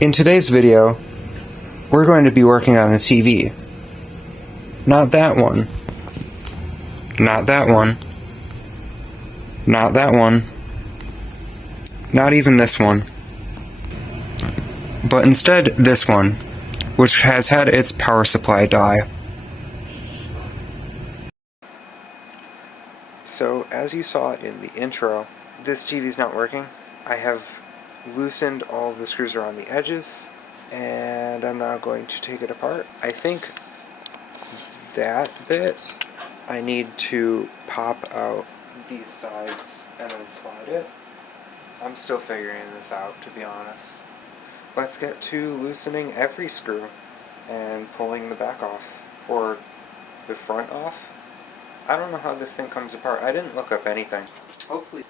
In today's video, we're going to be working on the TV. Not that one. Not that one. Not that one. Not even this one. But instead, this one, which has had its power supply die. So, as you saw in the intro, this TV's not working. I have loosened all of the screws around the edges, and I'm now going to take it apart. I think that bit, I need to pop out these sides and then slide it. I'm still figuring this out, to be honest. Let's get to loosening every screw and pulling the back off, or the front off. I don't know how this thing comes apart. I didn't look up anything. Hopefully.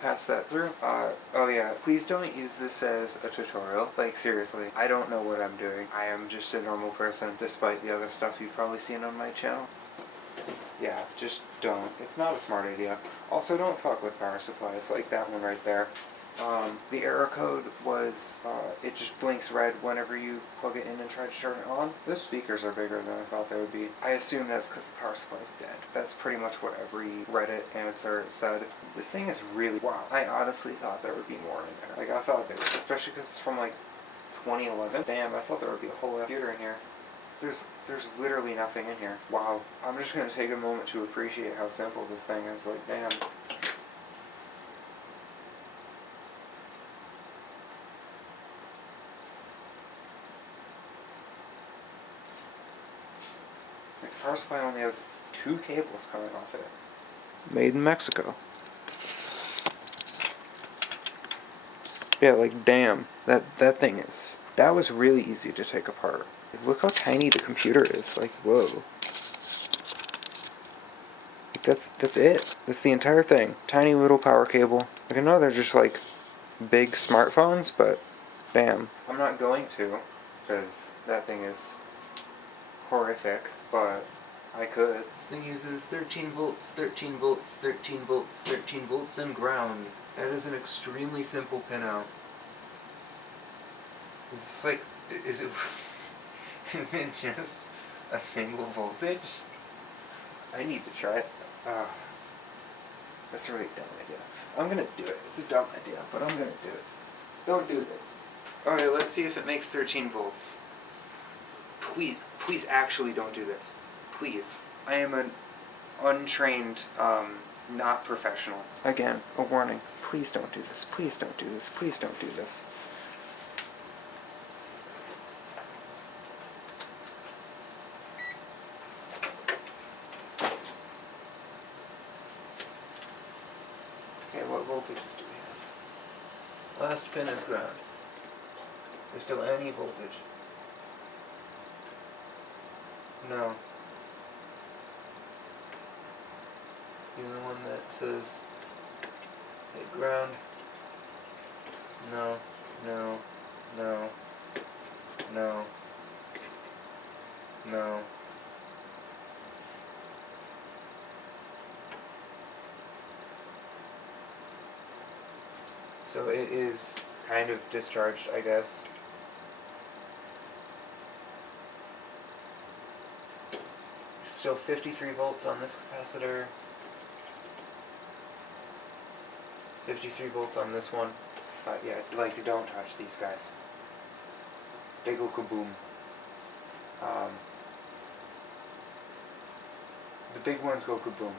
Pass that through. Oh yeah, please don't use this as a tutorial. Like, seriously, I don't know what I'm doing. I am just a normal person, despite the other stuff you've probably seen on my channel. Yeah, just don't. It's not a smart idea. Also, don't fuck with power supplies, like that one right there. The error code was, it just blinks red whenever you plug it in and try to turn it on. Those speakers are bigger than I thought they would be. I assume that's because the power supply is dead. That's pretty much what every Reddit answer said. This thing is really, wow. I honestly thought there would be more in there. Like, I thought there would, especially because it's from like 2011. Damn, I thought there would be a whole computer in here. There's literally nothing in here. Wow. I'm just going to take a moment to appreciate how simple this thing is. Like, damn. The power supply only has 2 cables coming off it. Made in Mexico. Yeah, like, damn. That thing is... That was really easy to take apart. Look how tiny the computer is. Like, whoa. Like, that's it. That's the entire thing. Tiny little power cable. Like, I know they're just, like, big smartphones, but bam. I'm not going to, because that thing is horrific, but I could. This thing uses 13 volts, 13 volts, 13 volts, 13 volts, and ground. That is an extremely simple pinout. Is this like, is it just a single voltage? I need to try it. That's a really dumb idea. I'm gonna do it. It's a dumb idea, but I'm gonna do it. Don't do this. Alright, let's see if it makes 13 volts. Please actually don't do this. Please. I am an untrained, not professional. Again, a warning. Please don't do this. Please don't do this. Please don't do this. Okay, what voltages do we have? Last pin is ground. There's still any voltage. No. You're the one that says, hey, ground. No, no, no, no, no. So it is kind of discharged, I guess. Still 53 volts on this capacitor. 53 volts on this one. Yeah, like, don't touch these guys. They go kaboom. The big ones go kaboom.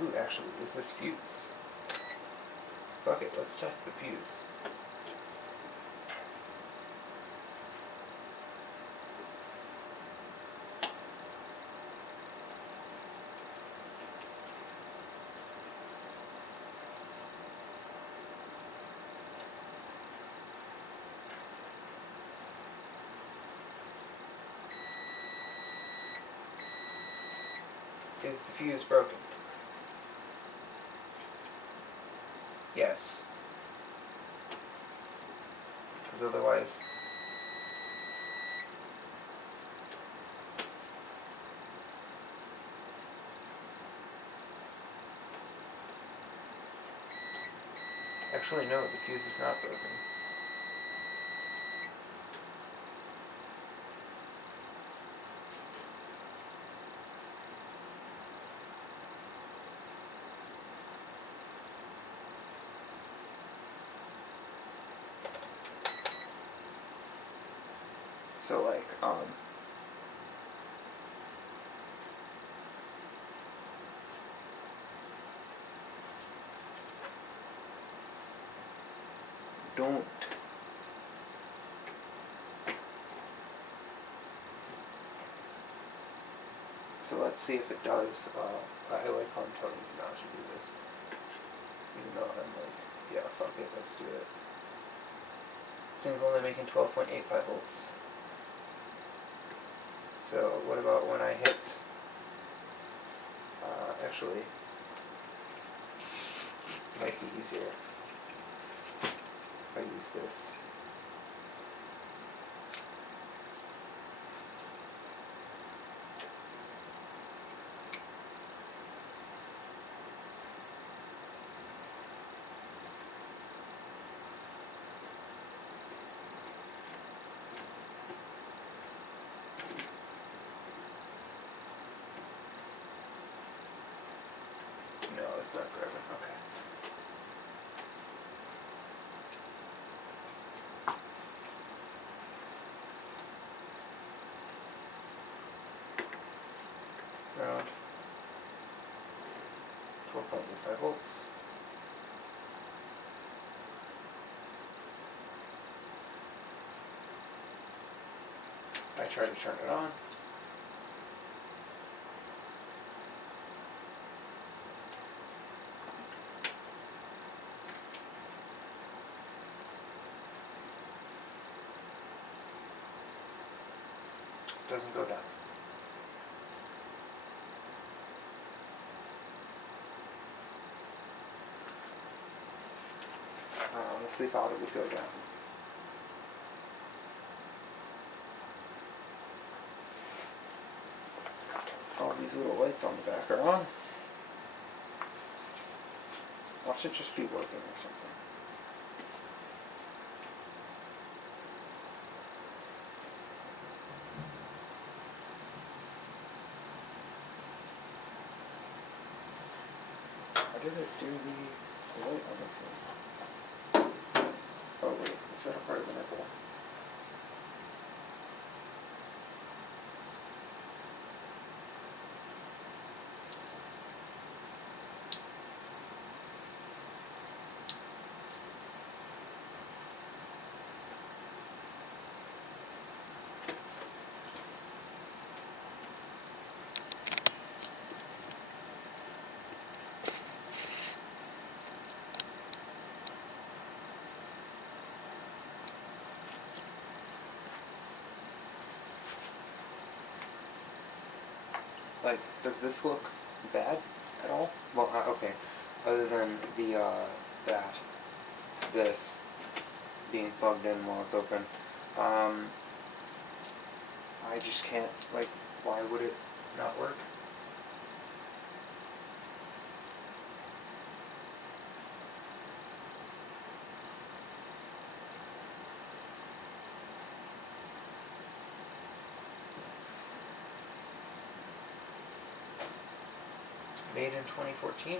Ooh, actually, is this fuse? Fuck it, let's test the fuse. Is the fuse broken? Yes. Because otherwise... Actually, no, the fuse is not broken. So, like, don't... So let's see if it does. I like how I'm telling you not to do this. Even though I'm like, yeah, fuck it, let's do it. This thing's only making 12.85 volts. So what about when I hit, actually, it might be easier if I use this. No, it's not grabbing, okay. Around 12.85 volts. I try to turn it on. It doesn't go down. I honestly thought it would go down. All these little lights on the back are on. Watch it just be working or something. How did it do the light on the face? Oh wait, is that a part of the nipple? Like, does this look bad at all? Well, okay. Other than the, this being plugged in while it's open. I just can't, like, why would it not work? Made in 2014.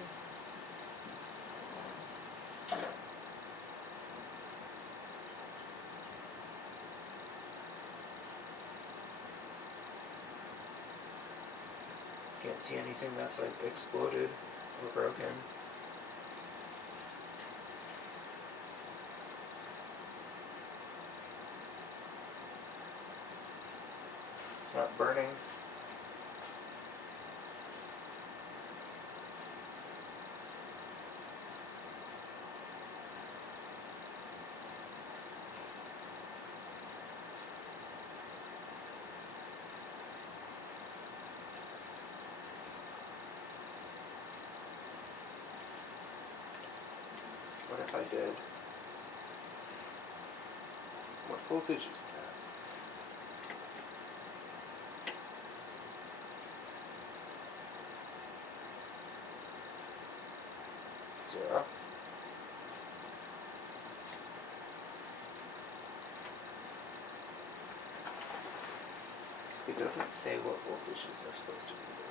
Can't see anything that's like exploded or broken. It's not burning. What if I did? What voltage is that? 0. It doesn't say what voltages are supposed to be there.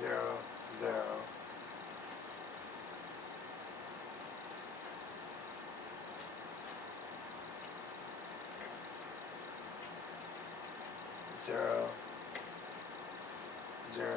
0, 0. 0, 0.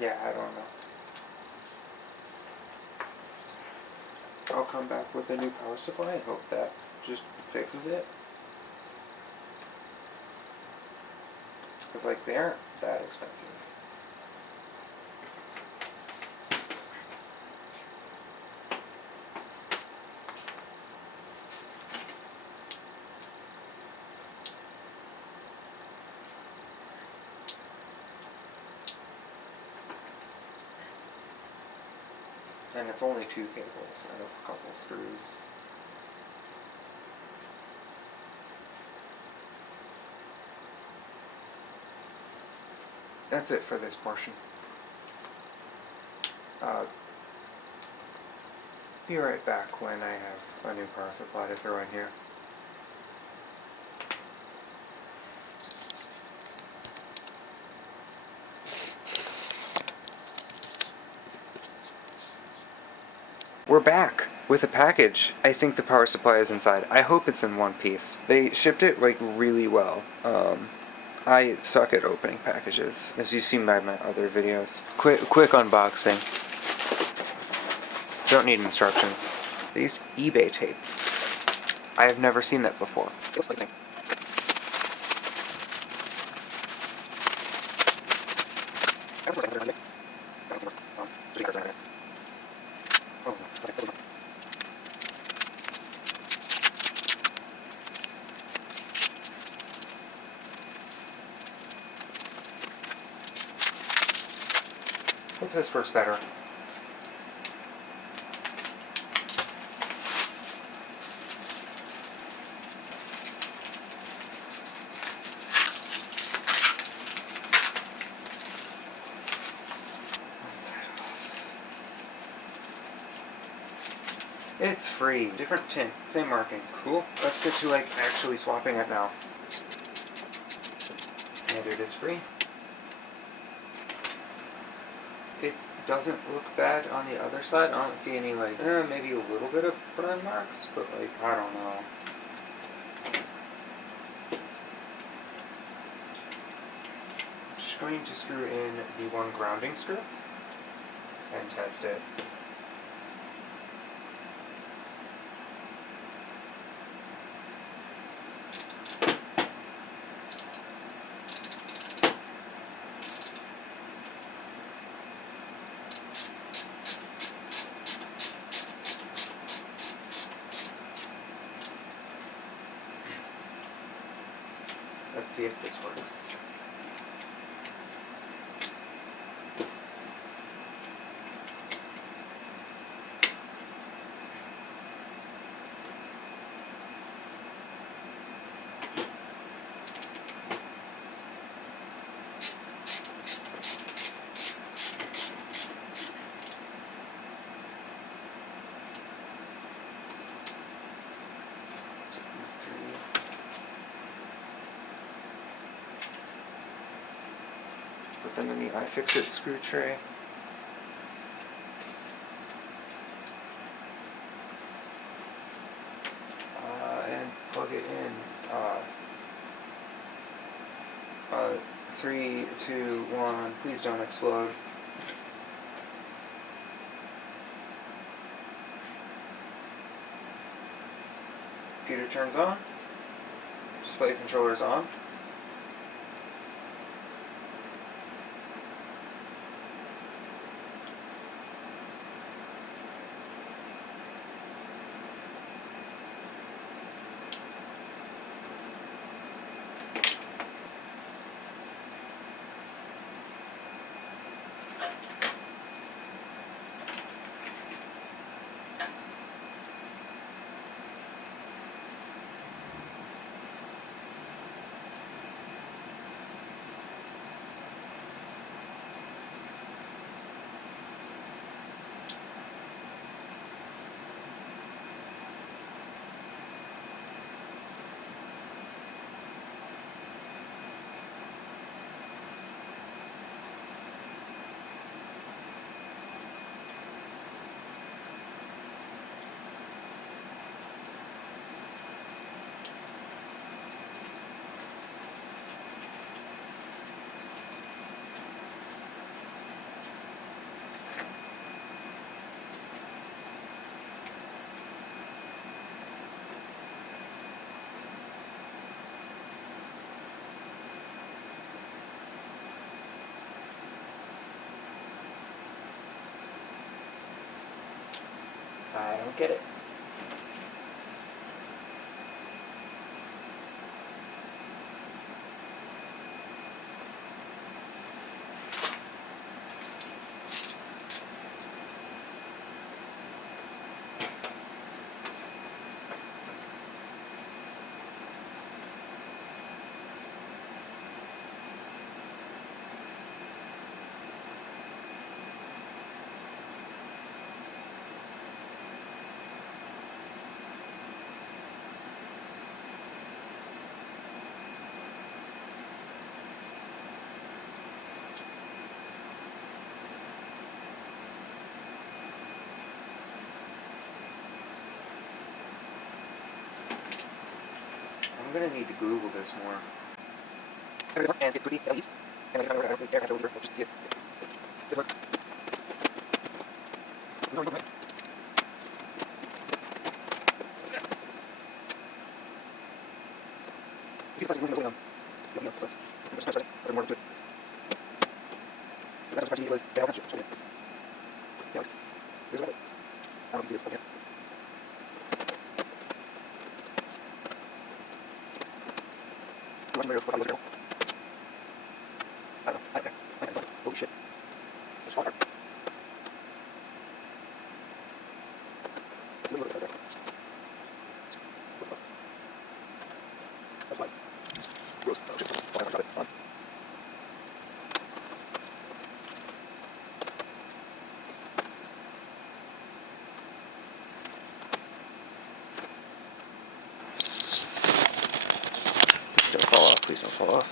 Yeah, I don't know. I'll come back with a new power supply and hope that just fixes it. Because, like, they aren't that expensive. And it's only 2 cables and a couple screws. That's it for this portion. Be right back when I have a new power supply to throw in here. We're back with a package. I think the power supply is inside. I hope it's in one piece. They shipped it like really well. I suck at opening packages, as you've seen by my other videos. Quick unboxing. Don't need instructions. They used eBay tape. I have never seen that before. It looks like the same. Hope this works better. It's free. Different tint. Same marking. Cool. Let's get to, like, actually swapping it now. And it is free. It doesn't look bad on the other side. I don't see any, like, maybe a little bit of burn marks, but, like, I don't know. I'm just going to screw in the one grounding screw and test it. Let's see if this works. Put them in the iFixit screw tray. 2, 1, please don't explode. Computer turns on. Display controller's on. I don't get it. I'm gonna need to Google this more. And it could be LEDs. And I don't really care how to let's just see it. Does it work? These places moving on. You'll see them. I'm just trying to more to it. That's what was. Yeah, I'll have to show you. Yeah. Here's what I don't see this one yet. Holy shit. There's fire. It's a little bit there. That's fine. Gross. Oh shit, fire. Got it. On. Please don't fall off. Please don't fall off.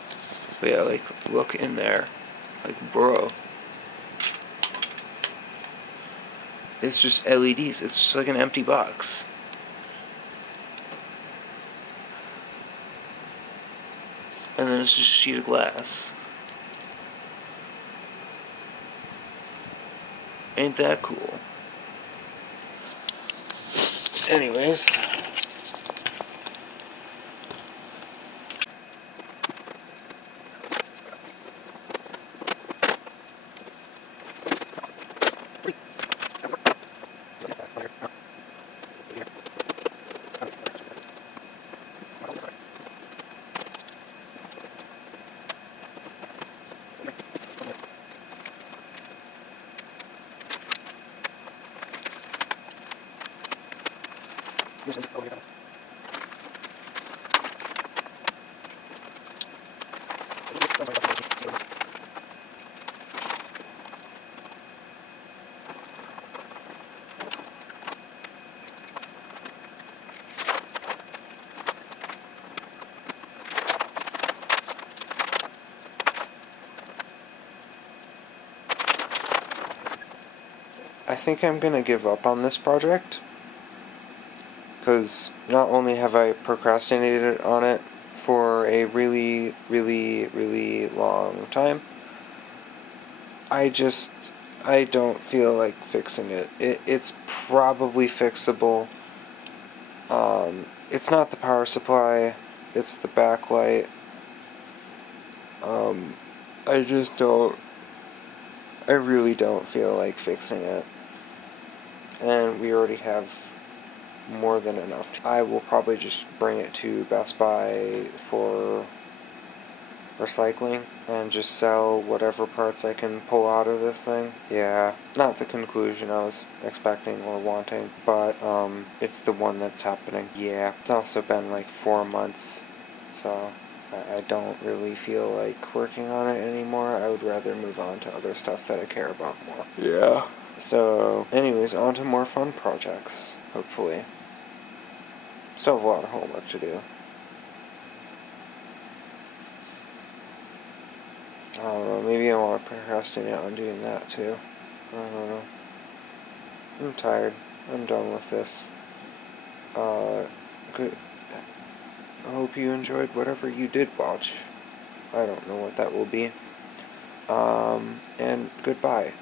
But yeah, like, look in there. Like, bro. It's just LEDs. It's just like an empty box. And then it's just a sheet of glass. Ain't that cool? Anyways. I think I'm gonna give up on this project, because not only have I procrastinated on it for a really long time, I don't feel like fixing it. It's probably fixable. It's not the power supply, it's the backlight. I just don't, I really don't feel like fixing it. And we already have more than enough. I will probably just bring it to Best Buy for recycling and just sell whatever parts I can pull out of this thing. Yeah, not the conclusion I was expecting or wanting, but it's the one that's happening. Yeah, it's also been like 4 months, so I don't really feel like working on it anymore. I would rather move on to other stuff that I care about more. Yeah. So, anyways, on to more fun projects, hopefully. Still have a lot of homework to do. I don't know, maybe I want to procrastinate on doing that too. I don't know. I'm tired. I'm done with this. Good. I hope you enjoyed whatever you did watch. I don't know what that will be. And goodbye.